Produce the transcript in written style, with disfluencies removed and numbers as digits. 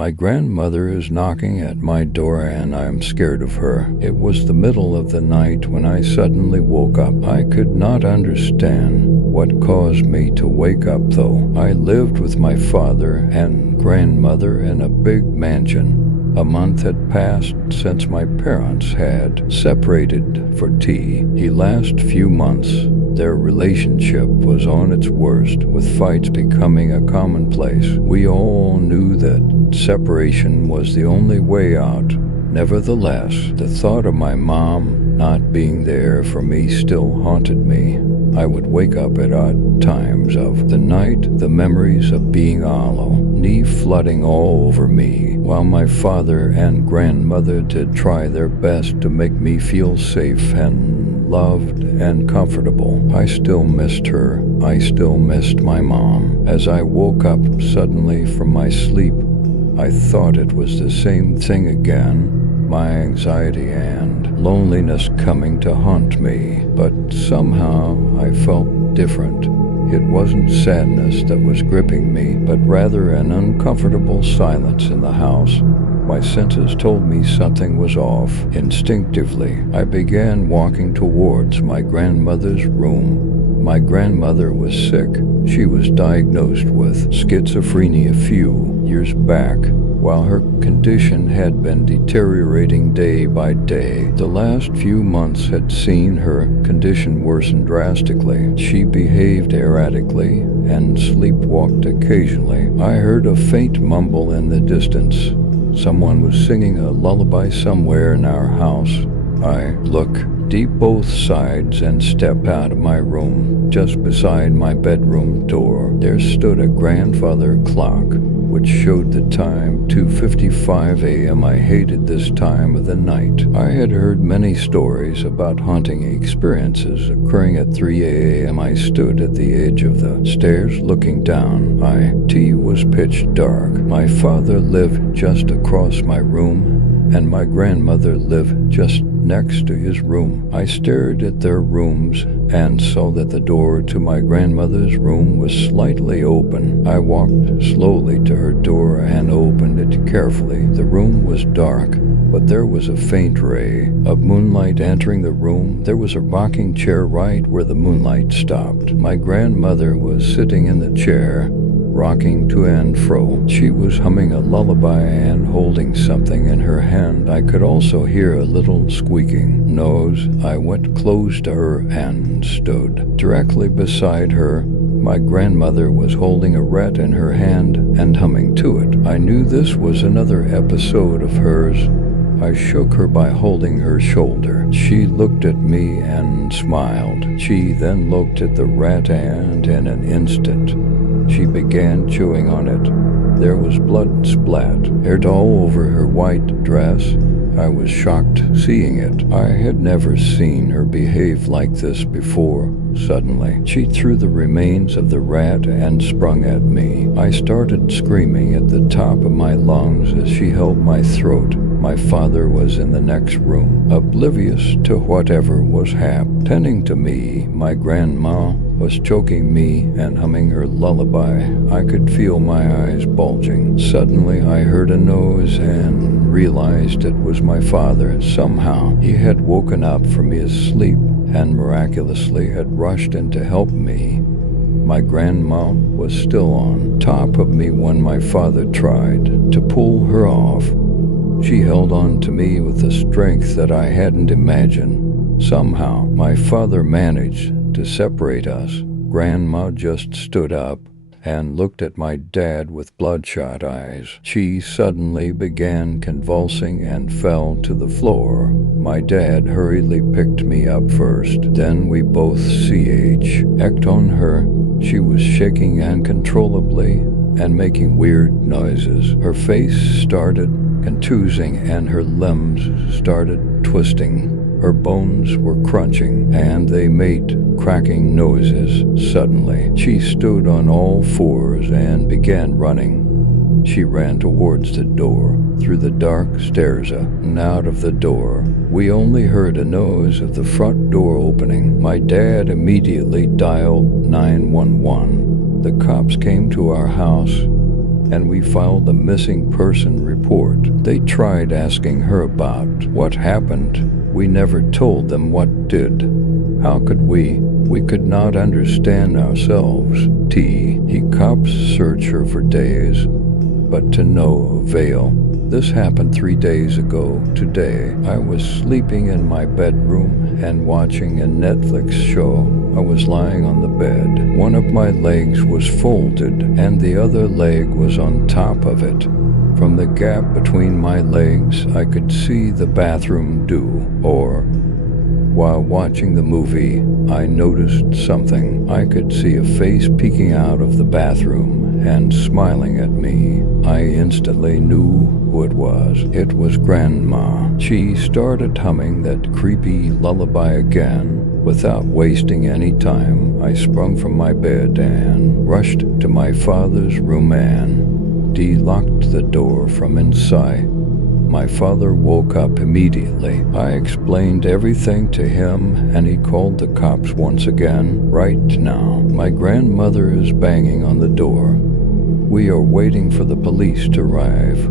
My grandmother is knocking at my door and I'm scared of her. It was the middle of the night when I suddenly woke up. I could not understand what caused me to wake up though. I lived with my father and grandmother in a big mansion. A month had passed since my parents had separated for tea. The last few months, their relationship was on its worst, with fights becoming a commonplace. We all knew that separation was the only way out. Nevertheless, the thought of my mom not being there for me still haunted me. I would wake up at odd times of the night, the memories of being alone, flooding all over me, while my father and grandmother did try their best to make me feel safe and loved and comfortable. I still missed her. I still missed my mom. As I woke up suddenly from my sleep, I thought it was the same thing again. My anxiety and loneliness coming to haunt me, but somehow I felt different. It wasn't sadness that was gripping me, but rather an uncomfortable silence in the house. My senses told me something was off. Instinctively, I began walking towards my grandmother's room. My grandmother was sick. She was diagnosed with schizophrenia a few years back. While her condition had been deteriorating day by day, the last few months had seen her condition worsen drastically. She behaved erratically and sleepwalked occasionally. I heard a faint mumble in the distance. Someone was singing a lullaby somewhere in our house. I look deep both sides and step out of my room. Just beside my bedroom door, there stood a grandfather clock, which showed the time 2:55 a.m. I hated this time of the night. I had heard many stories about haunting experiences occurring at 3 a.m. I stood at the edge of the stairs looking down. It was pitch dark. My father lived just across my room, and my grandmother lived just next to his room. I stared at their rooms and saw that the door to my grandmother's room was slightly open. I walked slowly to her door and opened it carefully. The room was dark, but there was a faint ray of moonlight entering the room. There was a rocking chair right where the moonlight stopped. My grandmother was sitting in the chair, rocking to and fro. She was humming a lullaby and holding something in her hand. I could also hear a little squeaking noise. I went close to her and stood. Directly beside her, my grandmother was holding a rat in her hand and humming to it. I knew this was another episode of hers. I shook her by holding her shoulder. She looked at me and smiled. She then looked at the rat, and in an instant, she began chewing on it. There was blood splattered all over her white dress. I was shocked seeing it. I had never seen her behave like this before. Suddenly, she threw the remains of the rat and sprung at me. I started screaming at the top of my lungs as she held my throat. My father was in the next room, oblivious to whatever was happening to me. My grandma was choking me and humming her lullaby. I could feel my eyes bulging. Suddenly, I heard a noise and realized it was my father. Somehow, he had woken up from his sleep and miraculously had rushed in to help me. My grandma was still on top of me when my father tried to pull her off. She held on to me with a strength that I hadn't imagined. Somehow, my father managed to separate us. Grandma just stood up and looked at my dad with bloodshot eyes. She suddenly began convulsing and fell to the floor. My dad hurriedly picked me up first. Then we both checked on her. She was shaking uncontrollably and making weird noises. Her face started contusing and her limbs started twisting. Her bones were crunching and they made cracking noises. Suddenly, she stood on all fours and began running. She ran towards the door, through the dark stairs and out of the door. We only heard a noise of the front door opening. My dad immediately dialed 911. The cops came to our house. and we filed a missing person report. They tried asking her about what happened. We never told them what did. How could we? We could not understand ourselves. Cops searched her for days, but to no avail. This happened 3 days ago today. I was sleeping in my bedroom and watching a Netflix show. I was lying on the bed. One of my legs was folded and the other leg was on top of it. From the gap between my legs, I could see the bathroom While watching the movie, I noticed something. I could see a face peeking out of the bathroom and smiling at me. I instantly knew who it was. It was Grandma. She started humming that creepy lullaby again. Without wasting any time, I sprung from my bed and rushed to my father's room and locked the door from inside. My father woke up immediately. I explained everything to him, and he called the cops once again. Right now, my grandmother is banging on the door. We are waiting for the police to arrive.